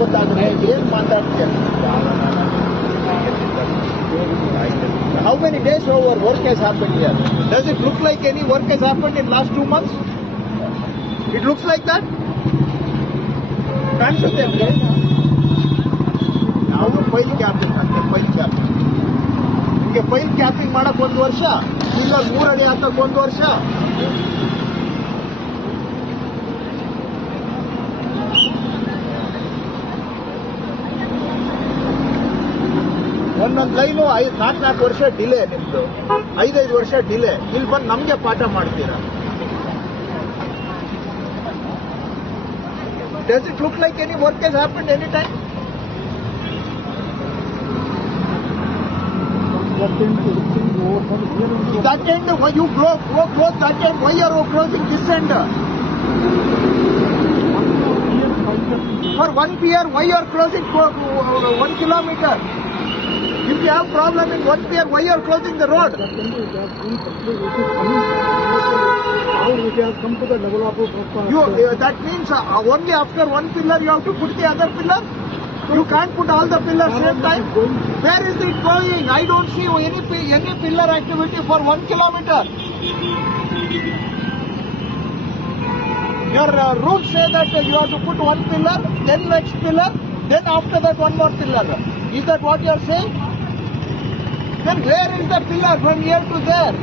ಗೊತ್ತಾಗುತ್ತೆ. ಏನ್ ಮಾತಾಡ್ತೀಯ? How many days over work has happened here? Does it look like any work has happened in last 2 months? It looks like that? ಕಾಣಿಸುತ್ತೆ ಅಂದ್ರೆ ನಾವು file capping ಅಂತ file capping. ನಿಮಗೆ file capping ಮಾಡಕ್ 1 ವರ್ಷ, ಇಲ್ಲ 3 ಅಡಿ ಹಾಕಕ್ 1 ವರ್ಷ. ಒಂದೊಂದು ಲೈನು 4 ವರ್ಷ ಡಿಲೇ, ನಿಮ್ದು 5 ವರ್ಷ ಡಿಲೇ. ಇಲ್ಲಿ ಬಂದು ನಮ್ಗೆ ಪಾಠ ಮಾಡ್ತೀರಾ? Does it look like any work has happened any time? That end, why you close that end? Why are you closing this end? For 1 pier, why you are closing 1 kilometer? If you have problem in 1 pier, why you are closing the road? It has come to the level of that means only after 1 pillar you have to put the other pillar? You can't put all the pillars same time? Where is it going? I don't see any pillar activity for 1 kilometer. Your rules say that you have to put 1 pillar, then next pillar, then after that 1 more pillar. Is that what you are saying? Then where is the pillar from here to there?